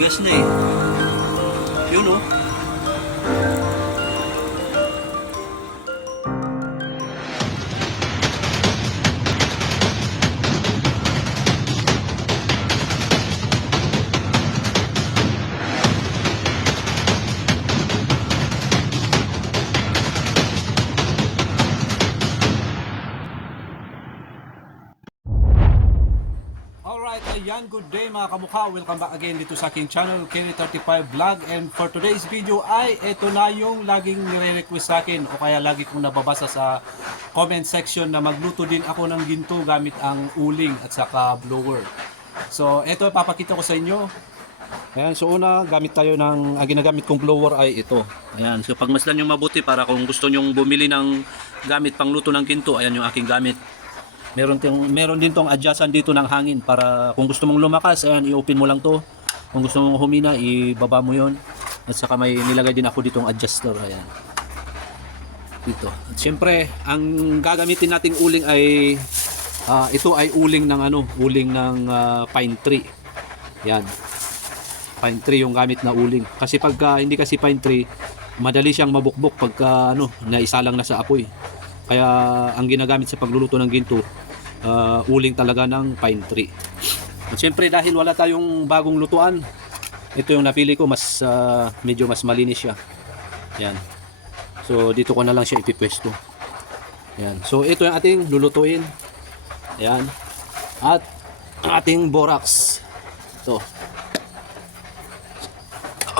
Tumigas na eh. Yun oh. Ayan, good day mga kamukha. Welcome back again dito sa aking channel, Kenny35 Vlog. And for today's video ay ito na yung laging nire-request sa akin o kaya lagi kong nababasa sa comment section na magluto din ako ng ginto gamit ang uling at saka blower. So, ito papakita ko sa inyo. Ayan, so una, gamit tayo ng, ang ginagamit kong blower ay ito. Ayan, so pagmasdan nyo mabuti para kung gusto nyong bumili ng gamit pang luto ng ginto, ayan yung aking gamit. Meron, ting, meron din tong adjustan dito ng hangin para kung gusto mong lumakas, ayan, i-open mo lang to. Kung gusto mong humina, ibaba mo yon At saka may nilagay din ako ditong adjuster, ayan. Dito. At syempre, ang gagamitin nating uling ay ah, ito ay uling ng ano, uling ng ah, pine tree. Yan. Pine tree yung gamit na uling. Kasi pagka hindi kasi pine tree, madali siyang mabukbok pagka ano, naisalang na sa apoy. Kaya ang ginagamit sa pagluluto ng ginto, ah, uling talaga ng pine tree. At syempre dahil wala tayong bagong lutuan, ito yung napili ko mas ah, medyo mas malinis siya. Yan. So dito ko na lang siya ipipwesto. Yan. So ito yung ating lulutuin. Yan. At ating borax. Ito.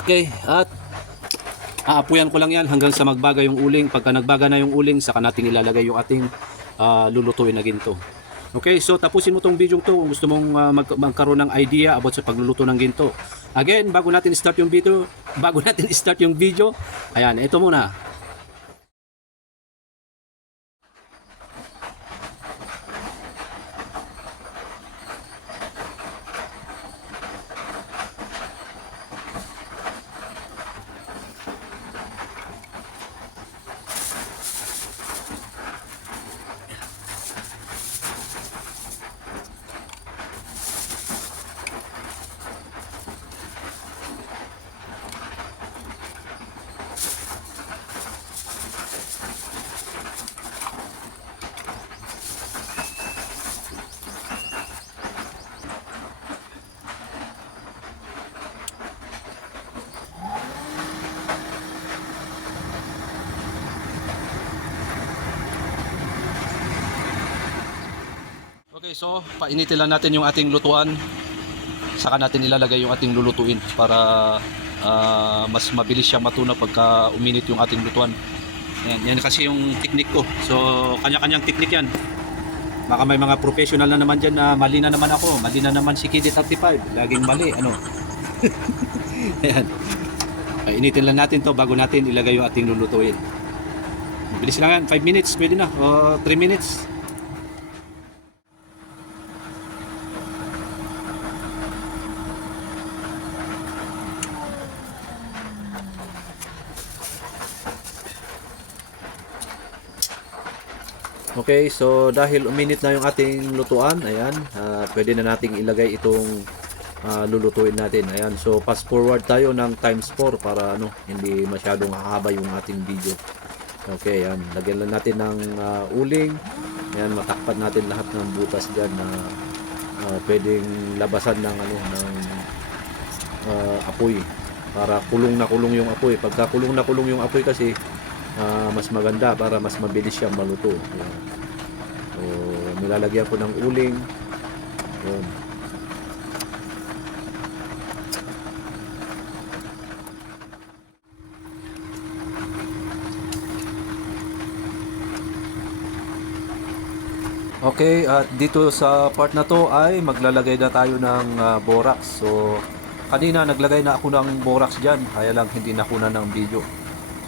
Okay, at aapuyan ko lang yan hanggang sa magbaga yung uling. Pagka nagbaga na yung uling, saka natin ilalagay yung ating ah, lulutuin na ginto. Okay, so tapusin mo tong video to kung gusto mong ah, mag- magkaroon ng idea about sa pagluluto ng ginto. Again, bago natin start yung video, bago natin start yung video, ayan, ito muna. Okay, so painitin lang natin yung ating lutuan. Saka natin ilalagay yung ating lulutuin para ah, mas mabilis siyang matunaw pagka uminit yung ating lutuan. Yan, yan kasi yung technique ko. So, kanya-kanyang technique yan. Baka may mga professional na naman dyan na mali na naman ako. Mali na naman si Kiddy 35. Laging mali. Ano? Ayan. Painitin lang natin to bago natin ilagay yung ating lulutuin. Mabilis lang yan. 5 minutes. Pwede na. O 3 minutes. Okay, so dahil uminit na yung ating lutuan, ayan, ah, pwede na nating ilagay itong ah, lulutuin natin. Ayan, so fast forward tayo ng times 4 para ano, hindi masyadong hahaba yung ating video. Okay, ayan, lagyan lang natin ng ah, uling. Ayan, matakpan natin lahat ng butas diyan na ah, pwedeng labasan ng ano ng ah, apoy para kulong na kulong yung apoy. Pagka kulong na kulong yung apoy kasi ah, mas maganda para mas mabilis siyang maluto. Ayan. Nilalagyan ko ng uling. Ayan. Okay, at dito sa part na to ay maglalagay na tayo ng ah, borax. So, kanina naglagay na ako ng borax dyan, kaya lang hindi nakunan ng video.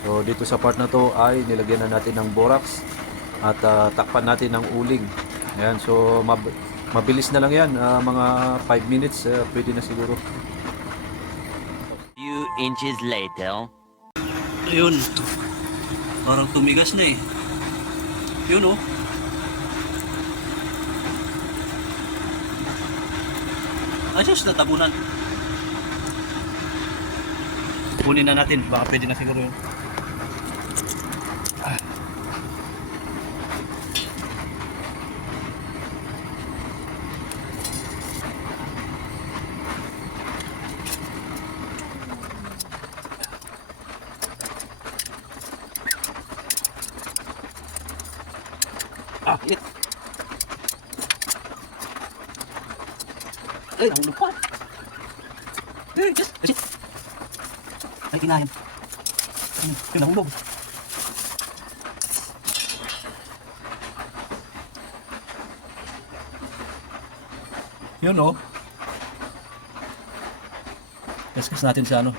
So dito sa part na to ay nilagyan na natin ng borax at ah, takpan natin ng uling. Ayan, so mab- mabilis na lang yan, ah, mga 5 minutes ah, pwede na siguro. few inches later. Ayun. Parang tumigas na eh. Yun oh. Ay, sus, natabunan. Kunin na natin. Baka pwede na siguro yun. Ah, init. Ay, nahulog pa. Eh, just. Ay, kinahin. Hmm, yun, nahulog. Yun, oh. Kaskas natin sa ano.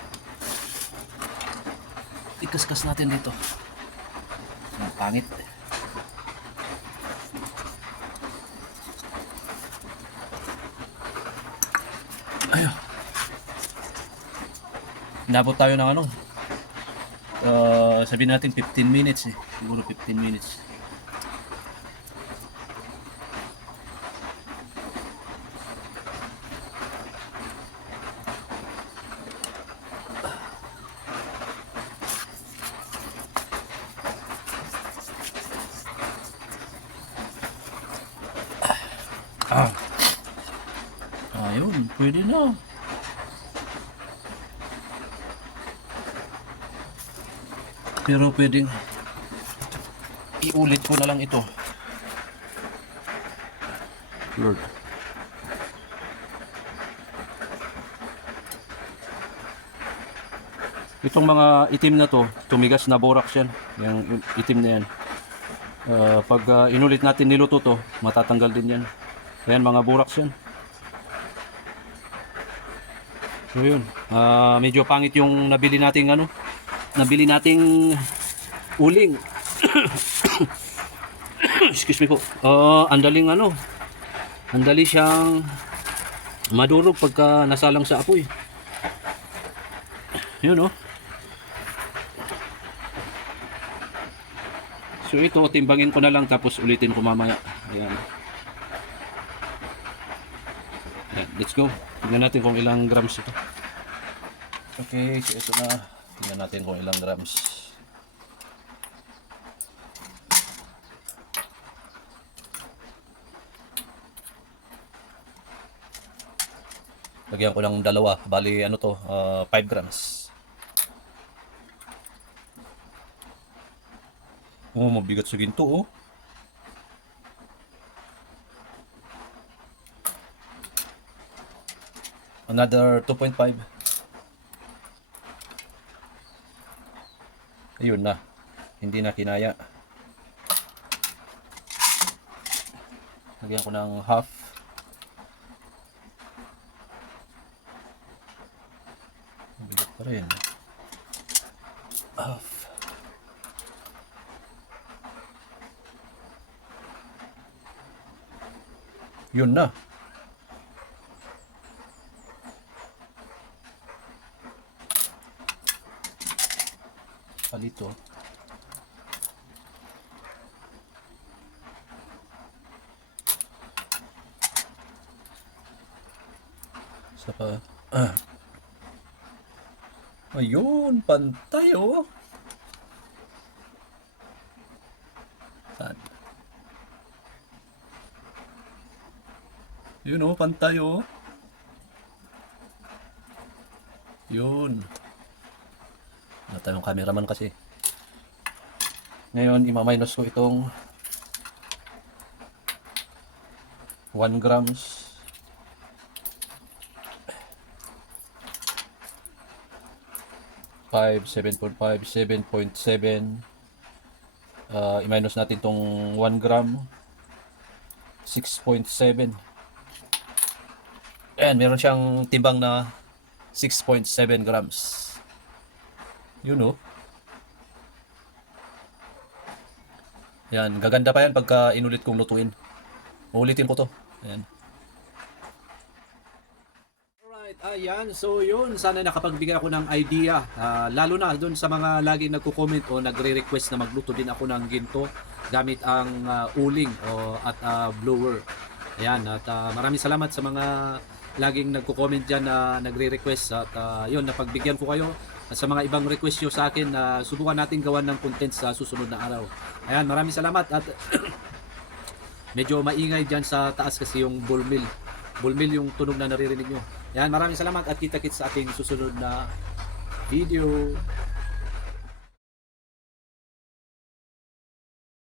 Ikaskas natin dito. Ang pangit. Ayun. Inabot tayo ng ano. Uh, sabihin natin 15 minutes eh. Siguro 15 minutes. Ah. Ayun, pwede na. Pero pwedeng iulit ko na lang ito. Lord. Itong mga itim na to, tumigas na borax yan. Yung itim na yan. Ah, pag ah, inulit natin niluto to, matatanggal din yan. Ayan, mga borax yan. So yun, Ah, medyo pangit yung nabili nating ano, nabili nating uling. Excuse me po. Uh, andaling ano, andali siyang madurog pagka nasalang sa apoy. Yun oh. So ito, timbangin ko na lang tapos ulitin ko mamaya. Ayan. Ayan, let's go. Tingnan natin kung ilang grams ito. Okay, so ito na. Tingnan natin kung ilang grams. Lagyan ko ng dalawa. Bali, ano to, 5 grams. Oh, mabigat sa ginto, oh. Another 2.5. Ayun na. Hindi na kinaya. Lagyan ko ng half. Mabigat pa rin. Half. Yun na. Palito. Saka, ah. Ayun, pantay oh. Saan? Yun oh, pantay oh. Yun. Wala tayong cameraman kasi. Ngayon, ima-minus ko itong 1 grams. Five, seven point five, seven point seven. Uh, i-minus natin tong 1 gram. 6.7. Ayan, meron siyang timbang na 6.7 grams. Yun oh. Yan, gaganda pa yan pagka inulit kong lutuin. Uulitin ko to. Ayan. Alright, ayan. So yun, sana nakapagbigay ako ng idea. Ah, lalo na doon sa mga lagi nagko-comment o nagre-request na magluto din ako ng ginto gamit ang ah, uling o at ah, blower. Ayan, at ah, maraming salamat sa mga laging nagko-comment dyan na nagre-request at ah, yun, napagbigyan ko kayo at sa mga ibang request nyo sa akin na subukan natin gawan ng content sa susunod na araw. Ayan, maraming salamat at medyo maingay dyan sa taas kasi yung bull mill. Bull mill yung tunog na naririnig nyo. Ayan, maraming salamat at kita-kits sa ating susunod na video.